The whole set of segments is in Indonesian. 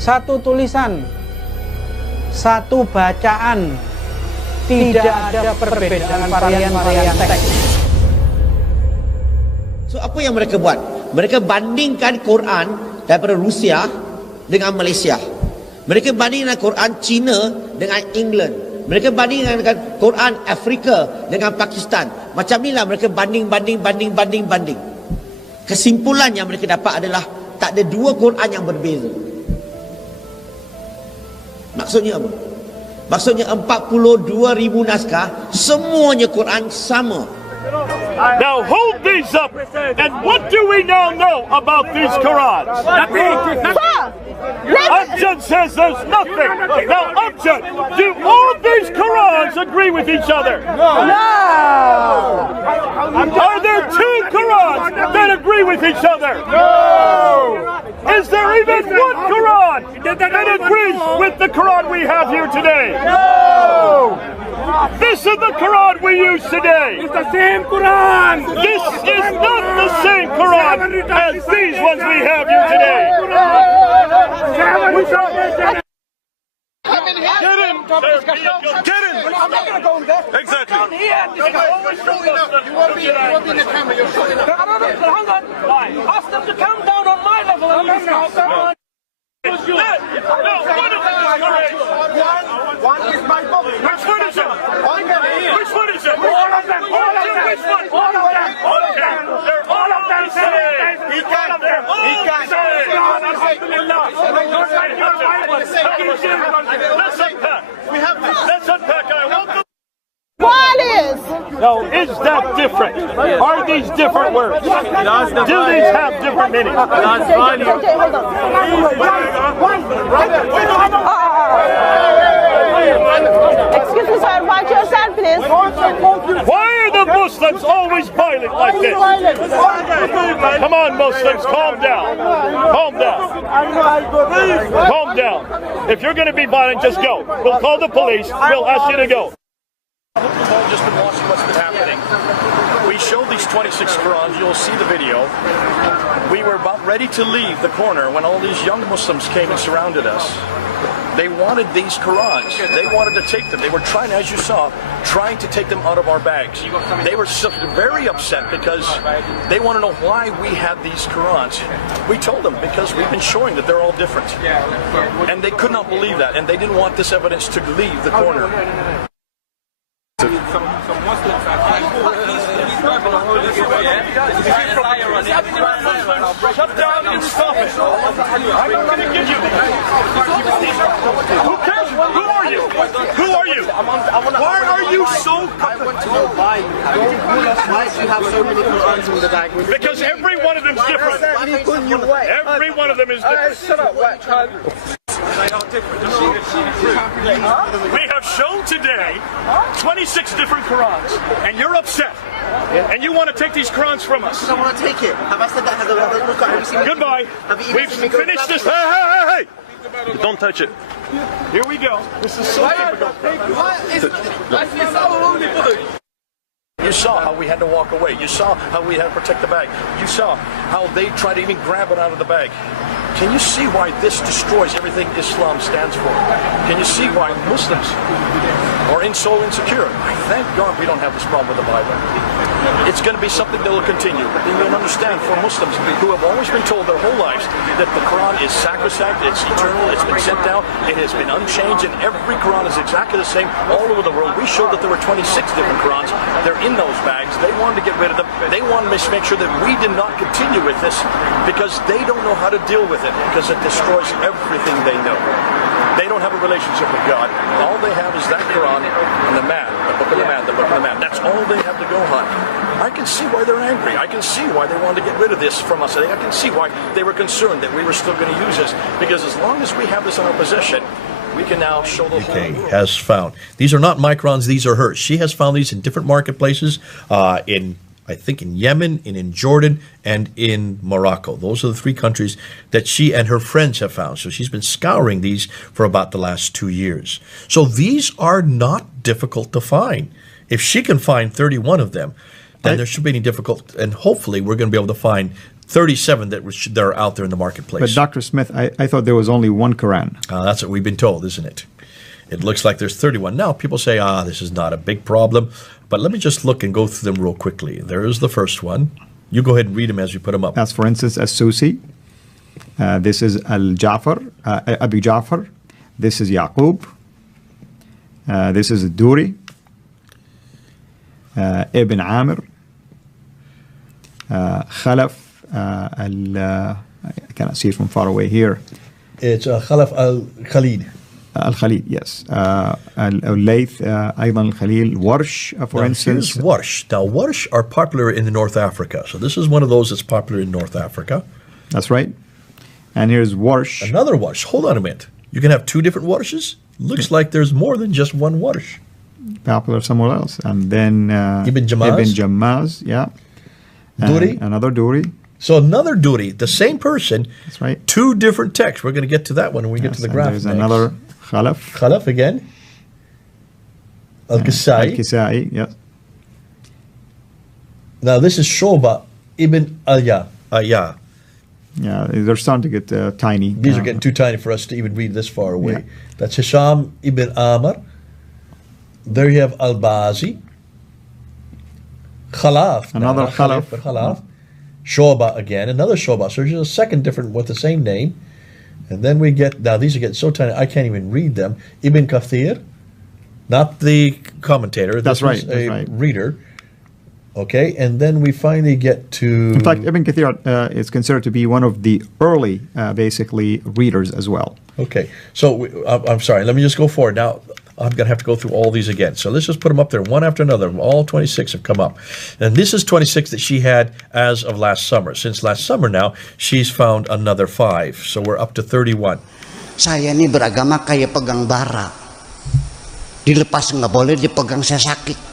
satu tulisan, satu bacaan, tidak ada perbedaan varian-varian teks. So apa yang mereka buat? Mereka bandingkan Quran daripada Rusia dengan Malaysia. Mereka bandingkan Quran China dengan England. Mereka bandingkan Quran Afrika dengan Pakistan. Macam inilah mereka banding. Kesimpulan yang mereka dapat adalah tak ada dua Quran yang berbeza. Maksudnya apa? Maksudnya 42,000 naskah, semuanya Quran sama. Now hold these up, and what do we now know about these Qurans? Amjad says there's nothing. Now Amjad, do all these Qurans agree with each other? No. Are there two Qurans that agree with each other? No. Is there even one Quran that agrees with the Quran we have here today? No. This is the Quran we use today. It's the same Quran. This is not the same Quran as these ones we have here today. Get in. Get in. I'm not going to go in there. Exactly. Down here. You won't be in the camera. You're showing up. Hang on. Ask them to come down on my level. No. No, one of them is correct. One is my book. Which one is it? Which one is it? All of them. All of them. Which one? All of them. Okay. They're all of them saying. He can. He can. Let's unpack. Let's unpack. I want the... Now, is that different? Are these different words? Do these have different meanings? Excuse me, sir. Watch yourself, please. Why are the Muslims always violent like this? Come on, Muslims, calm down. Calm down. Calm down. If you're going to be violent, just go. We'll call the police. We'll ask you to go. I hope you've all just been watching what's been happening. We showed these 26 Qurans. You'll see the video. We were about ready to leave the corner when all these young Muslims came and surrounded us. They wanted these Qurans. They wanted to take them. They were trying, as you saw, trying to take them out of our bags. They were very upset because they want to know why we had these Qurans. We told them because we've been showing that they're all different. And they could not believe that, and they didn't want this evidence to leave the corner. Some Muslims are he's driving a whole Shut down and stop it. I'm not going to give you these. Who cares? Who are you? Who are you? Why are you so... I want to know why do you have so many Qurans in the bag? Because every one of them is different. Every one of them is different. Shut up, white child. We have shown today 26 different Qurans, and you're upset. And you want to take these Qurans from us. I want to take it. Have I said that? Goodbye. We've finished this. Hey! Don't touch it. Here we go. This is so typical. You saw how we had to walk away. You saw how we had to protect the bag. You saw how they tried to even grab it out of the bag. Can you see why this destroys everything Islam stands for? Can you see why Muslims are so insecure? Thank God we don't have this problem with the Bible. It's going to be something that will continue. And you'll understand for Muslims who have always been told their whole lives that the Quran is sacrosanct, it's eternal, it's been sent down, it has been unchanged, and every Quran is exactly the same all over the world. We showed that there were 26 different Qurans. They're in those bags. They wanted to get rid of them. They wanted to make sure that we did not continue with this because they don't know how to deal with it because it destroys everything they know. They don't have a relationship with God. All they have is that Quran and the man, the book of the man, the book of the man. That's all they have to go on. I can see why they're angry. I can see why they wanted to get rid of this from us. I can see why they were concerned that we were still going to use this. Because as long as we have this in our possession, we can now show the whole world. Has found. These are not Microns, these are hers. She has found these in different marketplaces I think in Yemen, in Jordan, and in Morocco. Those are the three countries that she and her friends have found. So she's been scouring these for about the last 2 years. So these are not difficult to find. If she can find 31 of them, then there should be any difficult, and hopefully we're going to be able to find 37 that are out there in the marketplace. But Dr. Smith, I thought there was only one Quran. That's what we've been told, isn't it? It looks like there's 31. Now, people say, this is not a big problem. But let me just look and go through them real quickly. There is the first one. You go ahead and read them as you put them up. As for instance, As-Susi. This is Al-Ja'far, Abi Ja'far. This is Yaqub. This is Duri. Ibn Amir. Khalaf. I cannot see it from far away here. It's Khalaf al-Khalid. Al-Khalid, yes. Al-Layth, أيضا الخليل. Warsh, for instance. Here's Warsh. Now, Warsh are popular in North Africa. So this is one of those that's popular in North Africa. That's right. And here's Warsh. Another Warsh. Hold on a minute. You can have two different Warshes? Looks like there's more than just one Warsh. Popular somewhere else. And then Ibn Jammaz. Ibn Jammaz, yeah. Duri. Another Duri. So another Duri, the same person. That's right. Two different texts. We're going to get to that one when we get to the graph. There's another Khalaf. Khalaf again. Al-Kisai. Al-Kisai, yes. Now this is Shoba ibn Alya. Yeah, they're starting to get tiny. These are getting too tiny for us to even read this far away. Yeah. That's Hisham ibn Amr. There you have Al-Bazi. Khalaf. Another Khalaf. Khalaf. Shoba again. Another Shoba. So there's a second different with the same name. And then we get, now these are getting so tiny, I can't even read them. Ibn Kathir. Not the commentator. That's right. That's a reader. Okay, and then we finally get to... In fact, Ibn Kathir is considered to be one of the early, basically, readers as well. Okay, so I'm sorry, let me just go forward. Now, I'm going to have to go through all these again. So let's just put them up there one after another. All 26 have come up. And this is 26 that she had as of last summer. Since last summer now, she's found another 5. So we're up to 31. Saya ini beragama kayak pegang bara. Dilepas nggak boleh, dipegang saya sakit.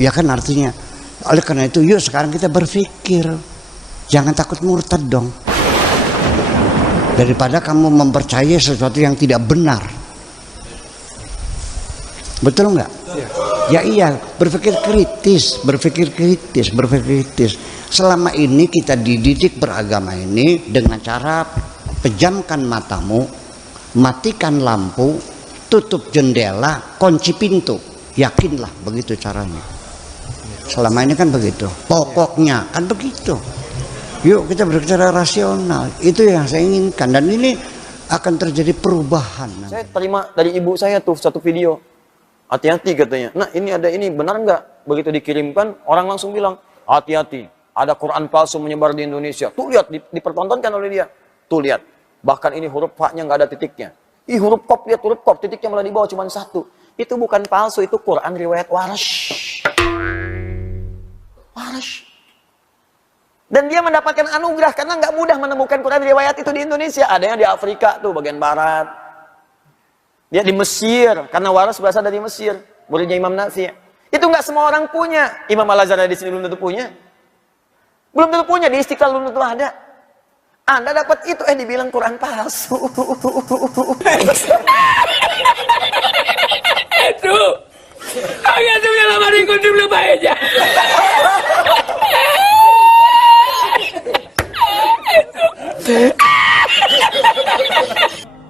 Ya kan artinya. Oleh karena itu, yuk sekarang kita berpikir. Jangan takut murtad dong. Daripada kamu mempercayai sesuatu yang tidak benar. Betul nggak? Ya iya, berpikir kritis, berpikir kritis, berpikir kritis. Selama ini kita dididik beragama ini dengan cara pejamkan matamu, matikan lampu, tutup jendela, kunci pintu. Yakinlah begitu caranya. Selama ini kan begitu. Pokoknya kan begitu. Yuk kita berbicara rasional. Itu yang saya inginkan. Dan ini akan terjadi perubahan. Saya terima dari ibu saya tuh satu video. Hati-hati katanya. Nah ini ada ini, benar nggak? Begitu dikirimkan, orang langsung bilang, hati-hati. Ada Quran palsu menyebar di Indonesia. Tuh lihat, dipertontonkan oleh dia. Tuh lihat. Bahkan ini huruf fa-nya nggak ada titiknya. Ih huruf kop, lihat huruf kop. Titiknya malah di bawah cuma 1. Itu bukan palsu, itu Quran riwayat Warsh. Warsh. Dan dia mendapatkan anugerah karena nggak mudah menemukan Quran riwayat itu di Indonesia. Ada yang di Afrika tuh bagian barat. Dia di Mesir karena Warsh berasal dari Mesir. Muridnya Imam Nafi. Itu nggak semua orang punya. Imam Al-Azhar di sini belum tentu punya. Belum tentu punya, di Istiqlal belum tentu ada. Anda dapat itu dibilang Quran palsu. Itu. Agak sudah lama dikunci belum aja.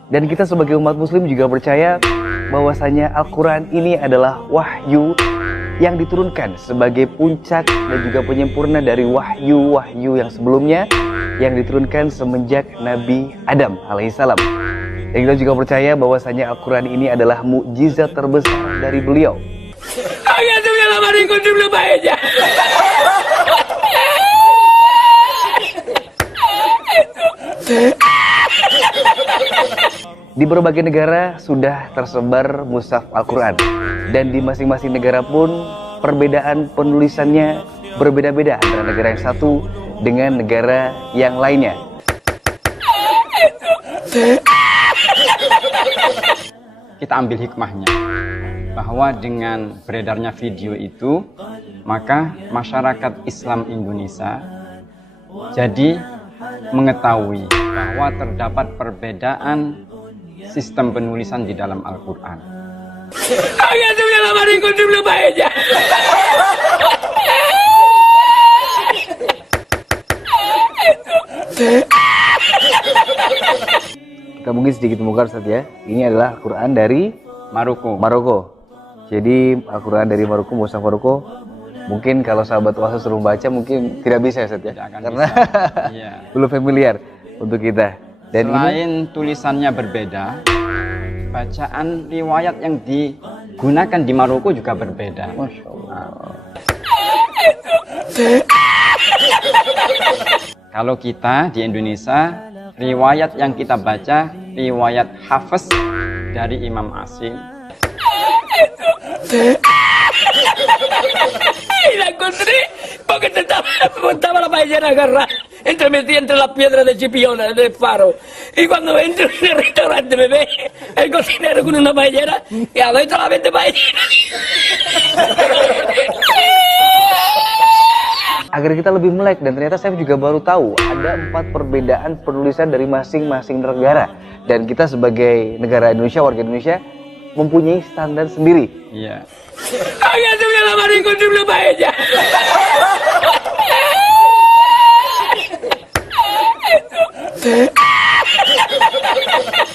Dan kita sebagai umat muslim juga percaya bahwasanya Al-Quran ini adalah wahyu yang diturunkan sebagai puncak dan juga penyempurna dari wahyu-wahyu yang sebelumnya yang diturunkan semenjak Nabi Adam alaihissalam. Dan kita juga percaya bahwasanya Al-Quran ini adalah mukjizat terbesar dari beliau. Agak sudah lama dikunci belum aja. Di berbagai negara sudah tersebar mushaf Al-Quran. Dan di masing-masing negara pun perbedaan penulisannya berbeda-beda antara negara yang satu dengan negara yang lainnya. Kita ambil hikmahnya, bahwa dengan beredarnya video itu, maka masyarakat Islam Indonesia jadi mengetahui bahwa terdapat perbedaan sistem penulisan di dalam Al-Quran. Agak sudah lama dikunci belum aja. Kita mungkin sedikit membongkar Ustaz ya. Ini adalah Al-Quran dari Maroko. Jadi Al-Quran dari Maroko, Mushaf Maroko. Mungkin kalau sahabat Wasa suruh baca mungkin tidak bisa Ustaz ya. Karena belum familiar untuk kita. Dan selain tulisannya berbeda, bacaan riwayat yang digunakan di Maroko juga berbeda. Masya Allah. Kalau kita di Indonesia, riwayat yang kita baca riwayat Hafiz dari Imam Asim. Y la encontré porque estaba la paellera agarrada metida entre las piedras de Chipiona, del faro. Y cuando entro en el restaurante me ve el cocinero con una paellera y a ver solamente paellera. Agar kita lebih melek, dan ternyata saya juga baru tahu ada 4 perbedaan penulisan dari masing-masing negara. Dan kita sebagai negara Indonesia, warga Indonesia, mempunyai standar sendiri. Iya. Alguien se la mano incontrible paella.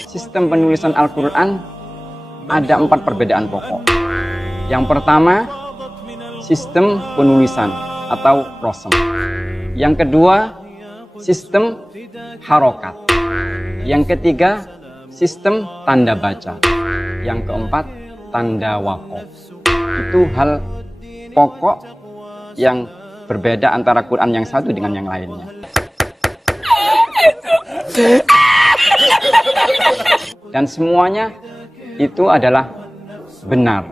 Sistem penulisan Al-Quran ada 4 perbedaan pokok. Yang pertama, sistem penulisan atau prosem. Yang kedua, sistem harokat. Yang ketiga, sistem tanda baca. Yang keempat, tanda wakof. Itu hal pokok yang berbeda antara Quran yang satu dengan yang lainnya. Dan semuanya itu adalah benar.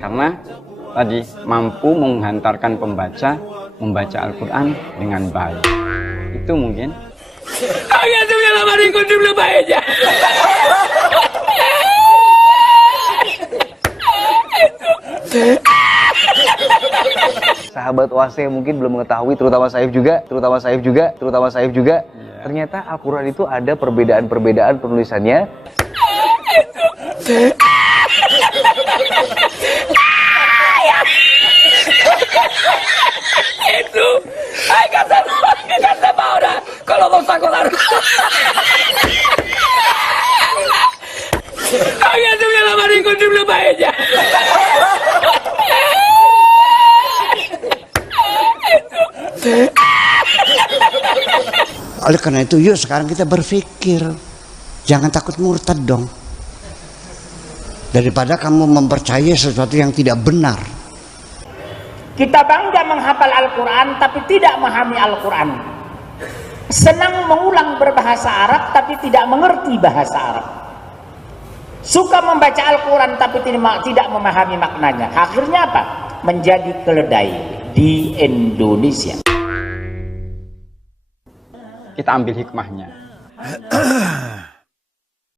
Karena tadi mampu menghantarkan pembaca membaca Al-Quran dengan baik. Itu mungkin. Alguien se la mano incontrible paella. Sahabat Wase mungkin belum mengetahui, terutama Saif juga. Ternyata Al-Quran itu ada perbedaan-perbedaan penulisannya. Itu, ay kata ahora, kalau mau saco largo. Alguien se la mano incontrible paella. Oleh karena itu, yuk sekarang kita berpikir, jangan takut murtad dong. Daripada kamu mempercayai sesuatu yang tidak benar. Kita bangga menghafal Al-Quran tapi tidak memahami Al-Quran. Senang mengulang berbahasa Arab tapi tidak mengerti bahasa Arab. Suka membaca Al-Quran tapi tidak memahami maknanya. Akhirnya apa? Menjadi keledai di Indonesia. Kita ambil hikmahnya.